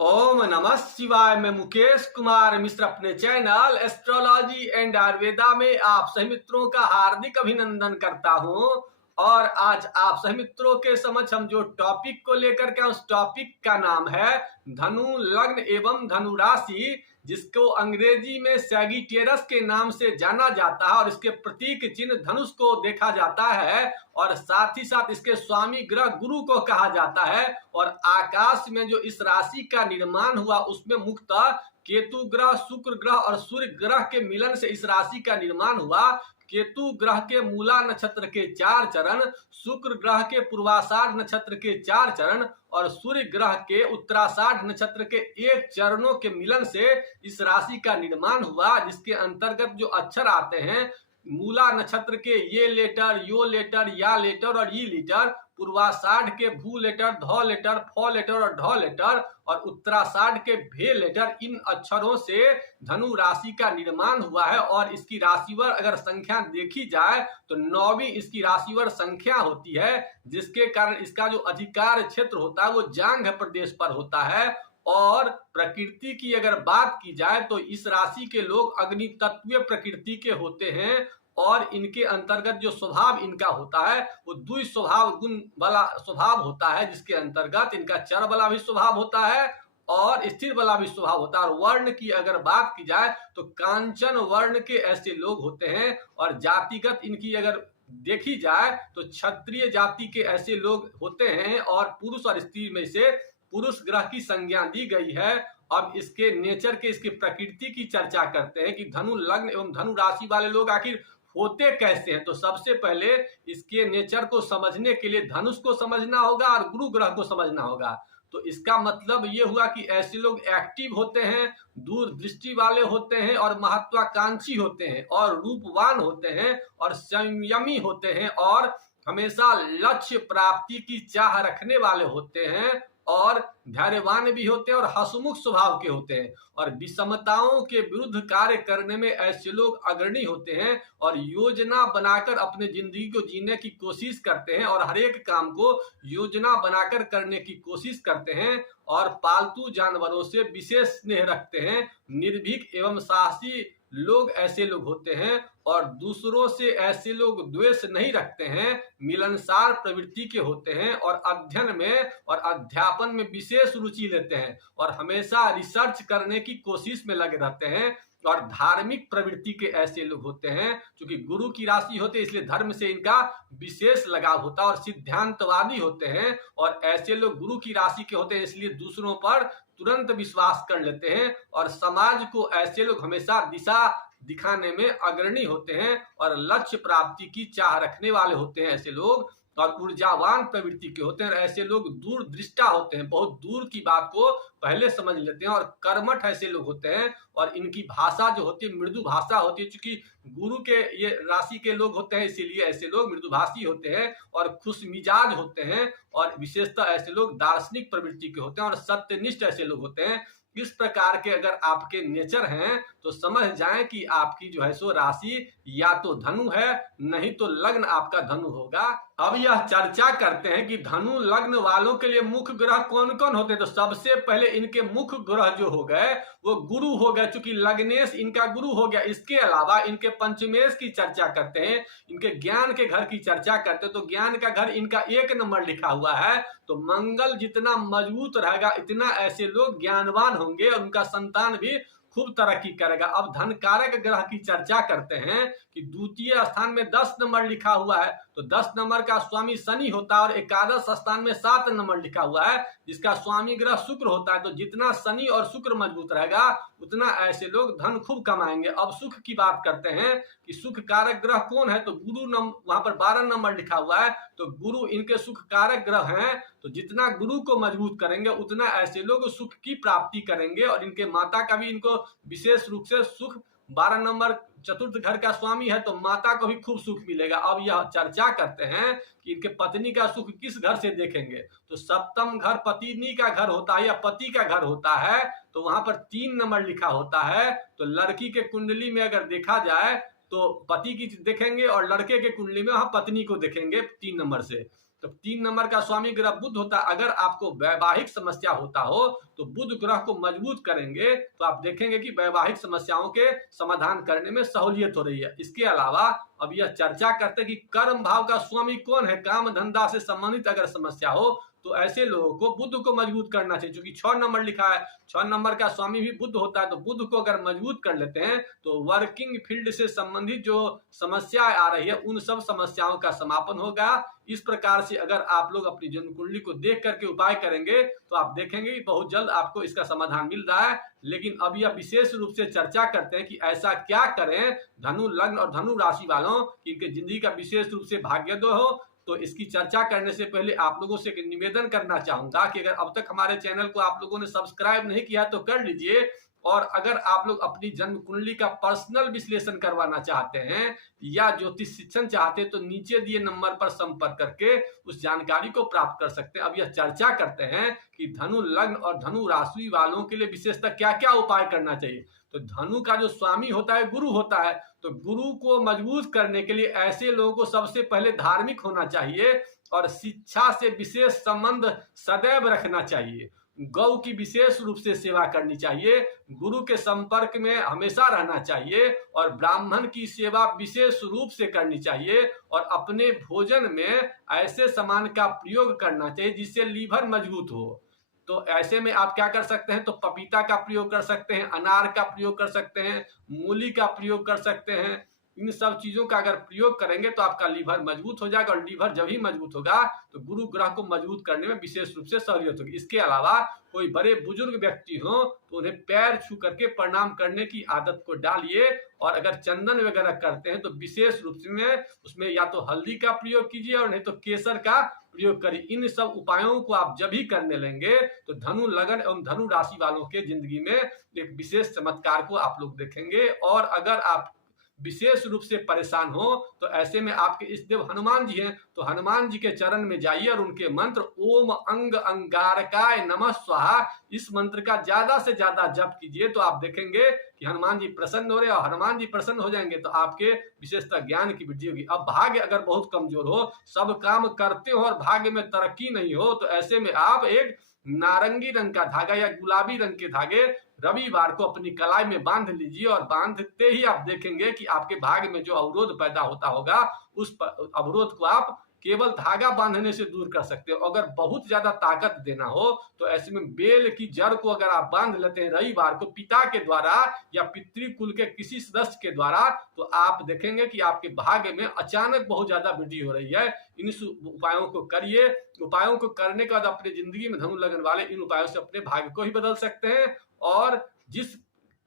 ओम नमः शिवाय। मैं मुकेश कुमार मिश्र अपने चैनल एस्ट्रोलॉजी एंड आयुर्वेदा में आप सभी मित्रों का हार्दिक अभिनंदन करता हूं। और आज आप सभी मित्रों के समक्ष हम जो टॉपिक को लेकर के उस टॉपिक का नाम है धनु लग्न एवं धनु राशि, जिसको अंग्रेजी में सैगिटेरस के नाम से जाना जाता है और इसके प्रतीक चिन्ह धनुष को देखा जाता है और साथ ही साथ इसके स्वामी ग्रह गुरु को कहा जाता है। और आकाश में जो इस राशि का निर्माण हुआ उसमें मुख्यतः केतु ग्रह, शुक्र ग्रह और सूर्य ग्रह के मिलन से इस राशि का निर्माण हुआ। केतु ग्रह के मूला नक्षत्र के 4 चरण, शुक्र ग्रह के पूर्वाषाढ़ नक्षत्र के 4 चरण और सूर्य ग्रह के उत्तराषाढ़ नक्षत्र के 1 चरणों के मिलन से इस राशि का निर्माण हुआ, जिसके अंतर्गत जो अक्षर आते हैं मूला नक्षत्र के ये लेटर, यो लेटर, या लेटर और ई लेटर, पूर्वाषाढ़ के भू लेटर, ध लेटर, फ लेटर और ढ लेटर और उत्तराषाढ़ के भे लेटर, इन अक्षरों से धनु राशि का निर्माण हुआ है। और इसकी राशिवर अगर संख्या देखी जाए तो 9वीं इसकी राशिवर संख्या होती है, जिसके कारण इसका जो अधिकार क्षेत्र होता है वो जांघ प्रदेश पर होता है। और प्रकृति की अगर बात की जाए तो इस राशि के लोग अग्नि तत्वीय प्रकृति के होते हैं और इनके अंतर्गत जो स्वभाव इनका होता है वो द्वि स्वभाव गुण वाला स्वभाव होता है, जिसके अंतर्गत इनका चर वाला भी स्वभाव होता है और स्थिर वाला भी स्वभाव होता है। और वर्ण की अगर बात की जाए तो कांचन वर्ण के ऐसे लोग होते हैं और जातिगत इनकी अगर देखी जाए तो क्षत्रिय जाति के ऐसे लोग होते हैं और पुरुष और स्त्री में से पुरुष ग्रह की संज्ञा दी गई है। अब इसके नेचर के, इसकी प्रकृति की चर्चा करते हैं कि धनु लग्न एवं धनु राशि वाले लोग आखिर होते कैसे हैं। तो सबसे पहले इसके नेचर को समझने के लिए धनुष को समझना होगा और गुरु ग्रह को समझना होगा। तो इसका मतलब ये हुआ कि ऐसे लोग एक्टिव होते हैं, दूरदृष्टि वाले होते हैं और महत्वाकांक्षी होते हैं और रूपवान होते हैं और संयमी होते हैं और हमेशा लक्ष्य प्राप्ति की चाह रखने वाले होते हैं और धैर्यवान भी होते हैं और हंसमुख स्वभाव के होते हैं और विषमताओं के विरुद्ध कार्य करने में ऐसे लोग अग्रणी होते हैं और योजना बनाकर अपने जिंदगी को जीने की कोशिश करते हैं और हर एक काम को योजना बनाकर करने की कोशिश करते हैं और पालतू जानवरों से विशेष स्नेह रखते हैं। निर्भीक एवं साहसी लोग ऐसे लोग होते हैं और दूसरों से ऐसे लोग द्वेष नहीं रखते हैं, मिलनसार प्रवृत्ति के होते हैं और अध्ययन में और अध्यापन में विशेष रुचि लेते हैं और हमेशा रिसर्च करने की कोशिश में लगे रहते हैं और धार्मिक प्रवृत्ति के ऐसे लोग होते हैं। क्योंकि गुरु की राशि होते हैं इसलिए धर्म से इनका विशेष लगाव होता है और सिद्धांतवादी होते हैं और ऐसे लोग गुरु की राशि के होते हैं इसलिए दूसरों पर तुरंत विश्वास कर लेते हैं और समाज को ऐसे लोग हमेशा दिशा दिखाने में अग्रणी होते हैं और लक्ष्य प्राप्ति की चाह रखने वाले होते हैं ऐसे लोग और ऊर्जावान प्रवृत्ति के होते हैं। ऐसे लोग दूरदृष्टा होते हैं, बहुत दूर की बात को पहले समझ लेते हैं और कर्मठ ऐसे लोग होते हैं और इनकी भाषा जो होती है मृदु भाषा होती है। चूंकि गुरु के ये राशि के लोग होते हैं इसीलिए ऐसे लोग मृदुभाषी होते हैं और खुश मिजाज होते हैं और विशेषतः ऐसे लोग दार्शनिक प्रवृत्ति के होते हैं और सत्यनिष्ठ ऐसे लोग होते हैं। इस प्रकार के अगर आपके नेचर हैं तो समझ जाएं कि आपकी जो है सो राशि या तो धनु है, नहीं तो लग्न आपका धनु होगा। अब यह चर्चा करते हैं कि धनु लग्न वालों के लिए मुख्य ग्रह कौन कौन होते हैं। तो सबसे पहले इनके मुख्य ग्रह जो हो गए वो गुरु हो गए, चूंकि लग्नेश इनका गुरु हो गया। इसके अलावा इनके पंचमेश की चर्चा करते हैं, इनके ज्ञान के घर की चर्चा करते हैं। तो ज्ञान का घर इनका 1 नंबर लिखा हुआ है। तो मंगल जितना मजबूत रहेगा इतना ऐसे लोग ज्ञानवान होंगे और उनका संतान भी खूब तरक्की करेगा। अब धन कारक ग्रह की चर्चा करते हैं कि द्वितीय स्थान में 10 नंबर लिखा हुआ है तो 10 नंबर का स्वामी शनि होता है और एकादश स्थान में 7 नंबर लिखा हुआ है जिसका स्वामी ग्रह शुक्र होता है। तो जितना शनि और शुक्र मजबूत रहेगा उतना ऐसे लोग धन खूब कमाएंगे। अब सुख की बात करते हैं कि सुख कारक ग्रह कौन है। तो गुरु वहां पर 12 नंबर लिखा हुआ है। तो गुरु इनके सुख कारक ग्रह हैं। तो जितना गुरु को मजबूत करेंगे उतना ऐसे लोग सुख की प्राप्ति करेंगे और इनके माता का भी इनको विशेष रूप से सुख, 12 नंबर चतुर्थ घर का स्वामी है तो माता को भी खूब सुख मिलेगा। अब यह चर्चा करते हैं कि इनके पत्नी का सुख किस घर से देखेंगे। तो सप्तम घर पत्नी का घर होता है या पति का घर होता है तो वहां पर 3 नंबर लिखा होता है। तो लड़की के कुंडली में अगर देखा जाए तो पति की देखेंगे और लड़के के कुंडली में वहां पत्नी को देखेंगे 3 नंबर से। तो 3 नंबर का स्वामी ग्रह बुध होता है। अगर आपको वैवाहिक समस्या होता हो तो बुध ग्रह को मजबूत करेंगे तो आप देखेंगे कि वैवाहिक समस्याओं के समाधान करने में सहूलियत हो रही है। इसके अलावा अब यह चर्चा करते हैं कि कर्म भाव का स्वामी कौन है। काम धंधा से संबंधित अगर समस्या हो तो ऐसे लोगों को बुध को मजबूत करना चाहिए, क्योंकि 6 नंबर लिखा है, 6 नंबर का स्वामी भी बुध होता है। तो बुध को अगर मजबूत कर लेते हैं तो वर्किंग फील्ड से संबंधित जो समस्याएं आ रही है उन सब समस्याओं का समापन होगा। इस प्रकार से अगर आप लोग अपनी जन्म कुंडली को देख करके उपाय करेंगे तो आप देखेंगे कि बहुत जल्द आपको इसका समाधान मिल रहा है। लेकिन अब यह विशेष रूप से चर्चा करते हैं कि ऐसा क्या करें धनु लग्न और धनु राशि वालों की इनके जिंदगी का विशेष रूप से भाग्योदय हो। तो इसकी चर्चा करने से पहले आप लोगों से एक निवेदन करना चाहूंगा कि अगर अब तक हमारे चैनल को आप लोगों ने सब्सक्राइब नहीं किया तो कर लीजिए, और अगर आप लोग अपनी जन्म कुंडली का पर्सनल विश्लेषण करवाना चाहते हैं या ज्योतिष शिक्षण चाहते हैं तो नीचे दिए नंबर पर संपर्क करके उस जानकारी को प्राप्त कर सकते हैं। अब यह चर्चा करते हैं कि धनु लग्न और धनु राशि वालों के लिए विशेषतः क्या क्या उपाय करना चाहिए। तो धनु का जो स्वामी होता है गुरु होता है, तो गुरु को मजबूत करने के लिए ऐसे लोगों को सबसे पहले धार्मिक होना चाहिए और शिक्षा से विशेष संबंध सदैव रखना चाहिए। गौ की विशेष रूप से सेवा करनी चाहिए, गुरु के संपर्क में हमेशा रहना चाहिए और ब्राह्मण की सेवा विशेष रूप से करनी चाहिए और अपने भोजन में ऐसे सामान का प्रयोग करना चाहिए जिससे लीवर मजबूत हो। तो ऐसे में आप क्या कर सकते हैं, तो पपीता का प्रयोग कर सकते हैं, अनार का प्रयोग कर सकते हैं, मूली का प्रयोग कर सकते हैं। इन सब चीजों का अगर प्रयोग करेंगे तो आपका लीवर मजबूत हो जाएगा और लीवर जब ही मजबूत होगा तो गुरु ग्रह को मजबूत करने में विशेष रूप से सहूलियत होगी। इसके अलावा कोई बड़े बुजुर्ग व्यक्ति हो तो उन्हें पैर छू करके प्रणाम करने की आदत को डालिए और अगर चंदन वगैरह करते हैं तो विशेष रूप से उसमें या तो हल्दी का प्रयोग कीजिए और नहीं तो केसर का प्रयोग करिए। इन सब उपायों को आप जब भी करने लेंगे तो धनु लगन एवं धनु राशि वालों के जिंदगी में एक विशेष चमत्कार को आप लोग देखेंगे। और अगर आप विशेष रूप से परेशान हो तो ऐसे में आपके इष्ट देव हनुमान जी हैं, तो हनुमान जी के चरण में जाइए और उनके मंत्र ओम अंग अंगारकाय नमः स्वाहा इस मंत्र का ज्यादा से ज्यादा जप कीजिए। तो आप देखेंगे कि हनुमान जी प्रसन्न हो रहे हैं और हनुमान जी प्रसन्न हो जाएंगे तो आपके विशेषतः ज्ञान की वृद्धि होगी। अब भाग्य अगर बहुत कमजोर हो, सब काम करते हो और भाग्य में तरक्की नहीं हो, तो ऐसे में आप एक नारंगी रंग का धागा या गुलाबी रंग के धागे रविवार को अपनी कलाई में बांध लीजिए और बांधते ही आप देखेंगे कि आपके भाग्य में जो अवरोध पैदा होता होगा उस अवरोध को आप केवल धागा बांधने से दूर कर सकते हो। अगर बहुत ज्यादा ताकत देना हो तो ऐसे में बेल की जड़ को अगर आप बांध लेते हैं रविवार को पिता के द्वारा या पितृकुल के किसी सदस्य के द्वारा, तो आप देखेंगे कि आपके भाग्य में अचानक बहुत ज्यादा वृद्धि हो रही है। इन उपायों को करिए। उपायों को करने के बाद अपनी जिंदगी में धनु लगन वाले इन उपायों से अपने भाग्य को ही बदल सकते हैं और जिस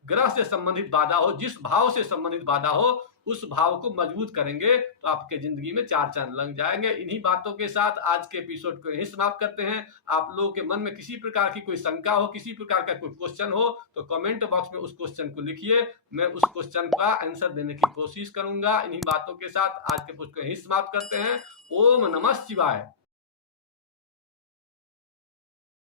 ग्रह से संबंधित बाधा हो, जिस भाव से संबंधित बाधा हो, उस भाव को मजबूत करेंगे तो आपके जिंदगी में 4 चांद लग जाएंगे। इन्हीं बातों के साथ आज के एपिसोड को यहीं समाप्त करते हैं। आप लोगों के मन में किसी प्रकार की कोई शंका हो, किसी प्रकार का कोई क्वेश्चन हो तो कमेंट बॉक्स में उस क्वेश्चन को लिखिए, मैं उस क्वेश्चन का आंसर देने की कोशिश करूंगा। इन्हीं बातों के साथ आज के एपिसोड को यहीं समाप्त करते हैं। ओम नमः शिवाय।